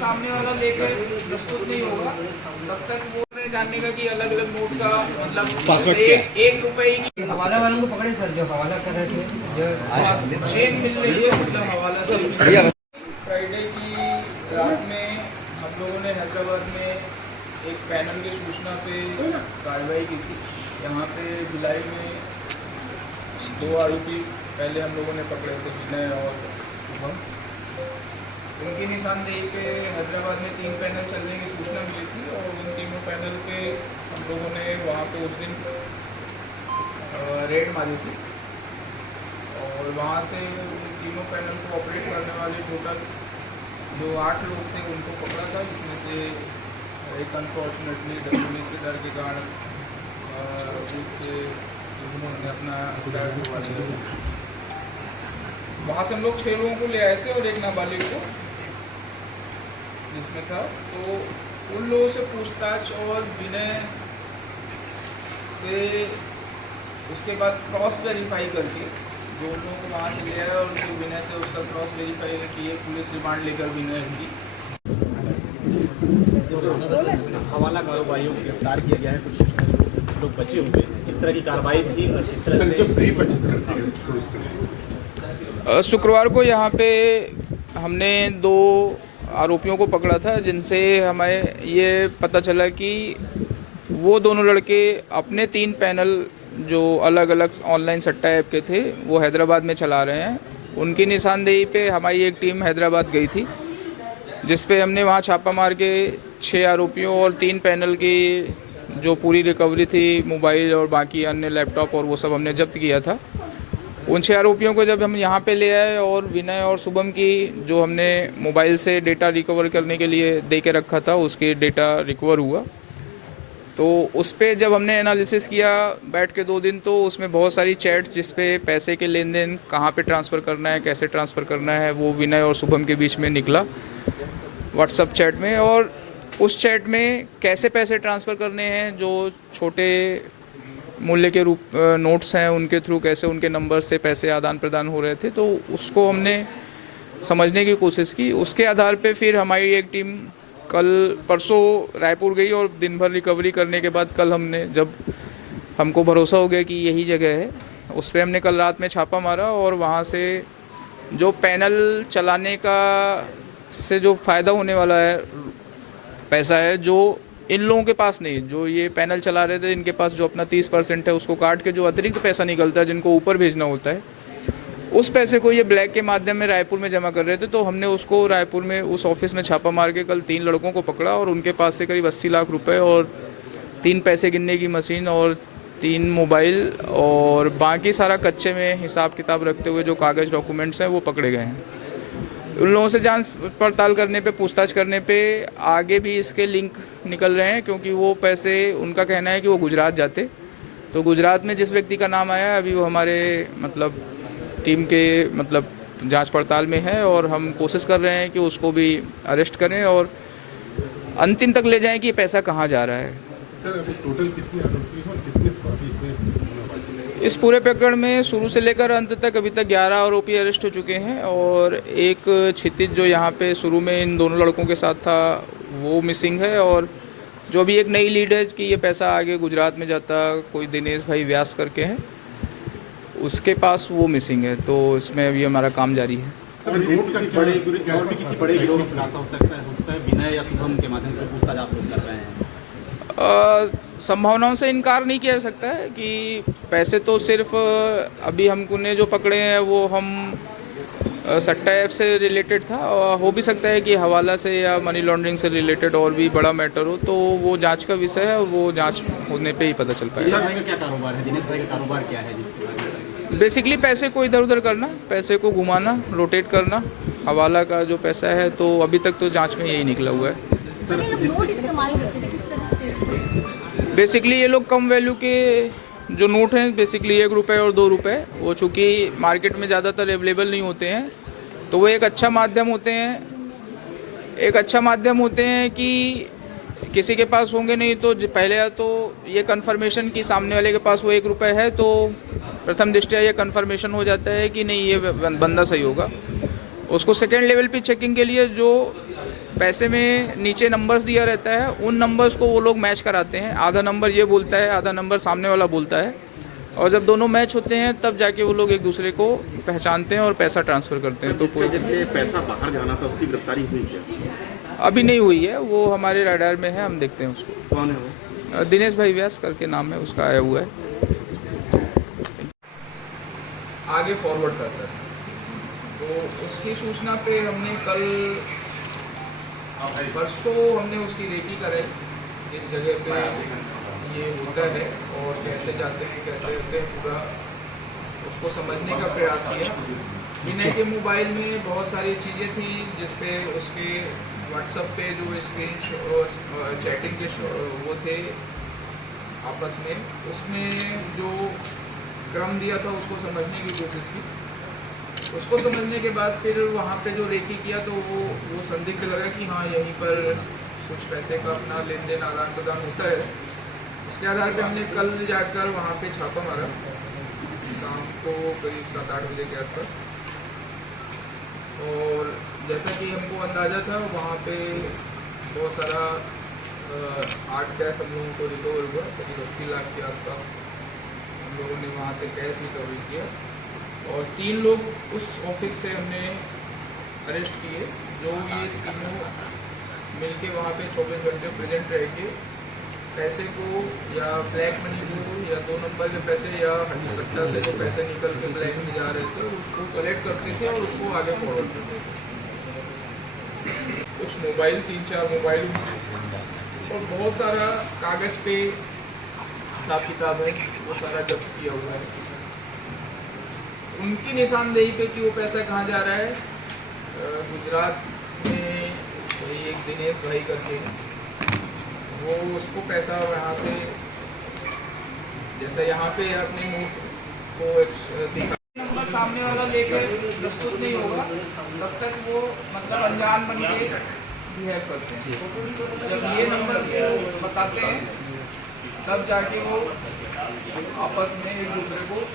सामने वाला लेके प्रस्तुत नहीं होगा तब तक वो जानने का कि अलग अलग नोट का मतलब एक रुपए की हवाला वालों को पकड़े सर, जो हवाला कर रहे थे, जो चेन मिल रही है मतलब हवाला से। फ्राइडे की रात में हम लोगों ने हैदराबाद में एक पैनल की सूचना पे कार्रवाई की थी। यहाँ पे भिलाई में 2 आरोपी पहले हम लोगों ने पकड़े थे, विनय और शुभम। उनकी निशानदेही पे हैदराबाद में 3 पैनल चलने की सूचना मिली थी और उन तीनों पैनल पे हम लोगों ने वहाँ पे उस दिन रेड मारी थी और वहाँ से उन तीनों पैनल को ऑपरेट करने वाले टोटल जो 8 लोग थे उनको पकड़ा था, जिसमें से एक अनफॉर्चुनेटली पुलिस के डर के कारण उन्होंने अपना वहाँ से हम लोग 6 लोगों को ले आए थे और एक नाबालिग को जिसमें था। तो उन लोगों से पूछताछ और विनय से उसके बाद क्रॉस वेरीफाई करके जो उन लोगों को वहाँ से ले आया और उनके विनय से उसका क्रॉस वेरीफाई किए, पुलिस रिमांड लेकर विनय की हवाला कारोबारियों को गिरफ्तार किया गया है, कुछ लोग बचे हुए हैं, किस तरह की कार्रवाई थी और किस तरह से। शुक्रवार को यहाँ पे हमने 2 आरोपियों को पकड़ा था, जिनसे हमें ये पता चला कि वो दोनों लड़के अपने 3 पैनल जो अलग अलग ऑनलाइन सट्टा ऐप के थे वो हैदराबाद में चला रहे हैं। उनकी निशानदेही पे हमारी एक टीम हैदराबाद गई थी, जिस पे हमने वहाँ छापा मार के 6 आरोपियों और 3 पैनल की जो पूरी रिकवरी थी, मोबाइल और बाकी अन्य लैपटॉप और वो सब हमने जब्त किया था। उन 6 आरोपियों को जब हम यहाँ पे ले आए और विनय और शुभम की जो हमने मोबाइल से डेटा रिकवर करने के लिए दे के रखा था उसके डेटा रिकवर हुआ, तो उस पर जब हमने एनालिसिस किया बैठ के 2 दिन, तो उसमें बहुत सारी चैट्स जिस पे पैसे के लेन देन कहाँ पे ट्रांसफ़र करना है, कैसे ट्रांसफ़र करना है, वो विनय और शुभम के बीच में निकला व्हाट्सअप चैट में। और उस चैट में कैसे पैसे ट्रांसफ़र करने हैं, जो छोटे मूल्य के रूप नोट्स हैं उनके थ्रू कैसे उनके नंबर से पैसे आदान प्रदान हो रहे थे, तो उसको हमने समझने की कोशिश की। उसके आधार पे फिर हमारी एक टीम परसों रायपुर गई और दिन भर रिकवरी करने के बाद कल हमने, जब हमको भरोसा हो गया कि यही जगह है, उस पर हमने कल रात में छापा मारा और वहाँ से जो पैनल चलाने का से जो फ़ायदा होने वाला है पैसा है, जो इन लोगों के पास नहीं, जो ये पैनल चला रहे थे इनके पास जो अपना 30% है उसको काट के जो अतिरिक्त पैसा निकलता है जिनको ऊपर भेजना होता है, उस पैसे को ये ब्लैक के माध्यम में रायपुर में जमा कर रहे थे। तो हमने उसको रायपुर में उस ऑफिस में छापा मार के कल 3 लड़कों को पकड़ा और उनके पास से करीब 80 लाख रुपए और 3 पैसे गिनने की मशीन और 3 मोबाइल और बाकी सारा कच्चे में हिसाब किताब रखते हुए जो कागज़ डॉक्यूमेंट्स हैं वो पकड़े गए हैं। उन लोगों से जांच पड़ताल करने पे, पूछताछ करने पे आगे भी इसके लिंक निकल रहे हैं, क्योंकि वो पैसे, उनका कहना है कि वो गुजरात जाते, तो गुजरात में जिस व्यक्ति का नाम आया अभी वो हमारे मतलब टीम के मतलब जांच पड़ताल में है और हम कोशिश कर रहे हैं कि उसको भी अरेस्ट करें और अंतिम तक ले जाएं कि ये पैसा कहाँ जा रहा है। सर अभी टोटल कितने आरोपी हैं और कितने इसमें इस पूरे प्रकरण में शुरू से लेकर अंत तक अभी तक 11 आरोपी अरेस्ट हो चुके हैं और एक क्षितिज जो यहाँ पे शुरू में इन दोनों लड़कों के साथ था वो मिसिंग है, और जो भी एक नई लीड है कि ये पैसा आगे गुजरात में जाता, कोई दिनेश भाई व्यास करके हैं, उसके पास वो मिसिंग है। तो इसमें अभी हमारा काम जारी है। किसी बड़े गिरोह में खुलासा हो सकता है विनय या शुभम के माध्यम से पूछताछ आप लोग कर रहे हैं? संभावनाओं से इनकार नहीं किया जा सकता है कि पैसे तो सिर्फ अभी हमको ने जो पकड़े हैं वो हम सट्टा ऐप से रिलेटेड था, और हो भी सकता है कि हवाला से या मनी लॉन्ड्रिंग से रिलेटेड और भी बड़ा मैटर हो, तो वो जांच का विषय है और वो जांच होने पे ही पता चल पाएगा। दिनेश भाई का क्या कारोबार है? दिनेश भाई का कारोबार क्या है जिसके बेसिकली पैसे को इधर उधर करना, पैसे को घुमाना, रोटेट करना, हवाला का जो पैसा है, तो अभी तक तो जांच में यही निकला हुआ है। बेसिकली ये लोग कम वैल्यू के जो नोट हैं, बेसिकली 1 रुपये और 2 रुपये, वो चूँकि मार्केट में ज़्यादातर अवेलेबल नहीं होते हैं, तो वो एक अच्छा माध्यम होते हैं कि किसी के पास होंगे नहीं तो पहले तो ये कन्फर्मेशन कि सामने वाले के पास वो 1 रुपये है, तो प्रथम दृष्टया ये कन्फर्मेशन हो जाता है कि नहीं ये बंदा सही होगा। उसको सेकेंड लेवल पे चेकिंग के लिए जो पैसे में नीचे नंबर्स दिया रहता है, उन नंबर्स को वो लोग मैच कराते हैं। आधा नंबर ये बोलता है, आधा नंबर सामने वाला बोलता है, और जब दोनों मैच होते हैं तब जाके वो लोग एक दूसरे को पहचानते हैं और पैसा ट्रांसफ़र करते हैं। तो जब ये पैसा बाहर जाना था उसकी गिरफ्तारी हुई क्या? अभी नहीं हुई है, वो हमारे रडार में है, हम देखते हैं उसको। कौन है वो? दिनेश भाई व्यास करके नाम है उसका, आया हुआ है। आगे फॉरवर्ड करता है, तो उसकी सूचना पे हमने कल परसों हमने उसकी रेकी कराई इस जगह पे ये होता है और कैसे जाते हैं, कैसे होते हैं, पूरा उसको समझने का प्रयास किया। विनय के मोबाइल में बहुत सारी चीज़ें थी जिसपे उसके व्हाट्सएप पे जो स्क्रीन चैटिंग के वो थे आपस में, उसमें जो क्रम दिया था उसको समझने की कोशिश की। उसको समझने के बाद फिर वहाँ पे जो रेकी किया तो वो संदिग्ध लगा कि हाँ यहीं पर कुछ पैसे का अपना लेन देन आदान प्रदान होता है। उसके आधार पे हमने कल जाकर वहाँ पे छापा मारा शाम को करीब 7-8 बजे के आसपास, और जैसा कि हमको अंदाज़ा था वहाँ पे बहुत सारा आर्ट कैश हम लोगों को रिकवर हुआ, करीब 80 लाख के आसपास हम लोगों ने वहाँ से कैश रिकवर किया। और 3 लोग उस ऑफिस से हमने अरेस्ट किए, जो ये तीनों मिलके वहाँ पे 24 घंटे प्रेजेंट रह के पैसे को या ब्लैक मनी को या 2 नंबर के पैसे या सट्टा से जो पैसे निकल के ब्लैक में जा रहे थे उसको कलेक्ट करते थे और उसको आगे फॉरवर्ड करते थे। कुछ मोबाइल, 3-4 मोबाइल और बहुत सारा कागज़ पे हिसाब किताब है, वो सारा जब्त किया हुआ है। उनकी निशानदेही पे कि वो पैसा कहाँ जा रहा है, गुजरात में कोई एक दिनेश भाई करके वो उसको पैसा यहाँ से, जैसा यहाँ पे अपने मुँह को दिखा नंबर सामने वाला लेकर प्रस्तुत नहीं होगा तब तक वो मतलब अनजान बन के बिहेव करते हैं। जब ये नंबर को बताते हैं तब जाके वो आपस में एक दूसरे को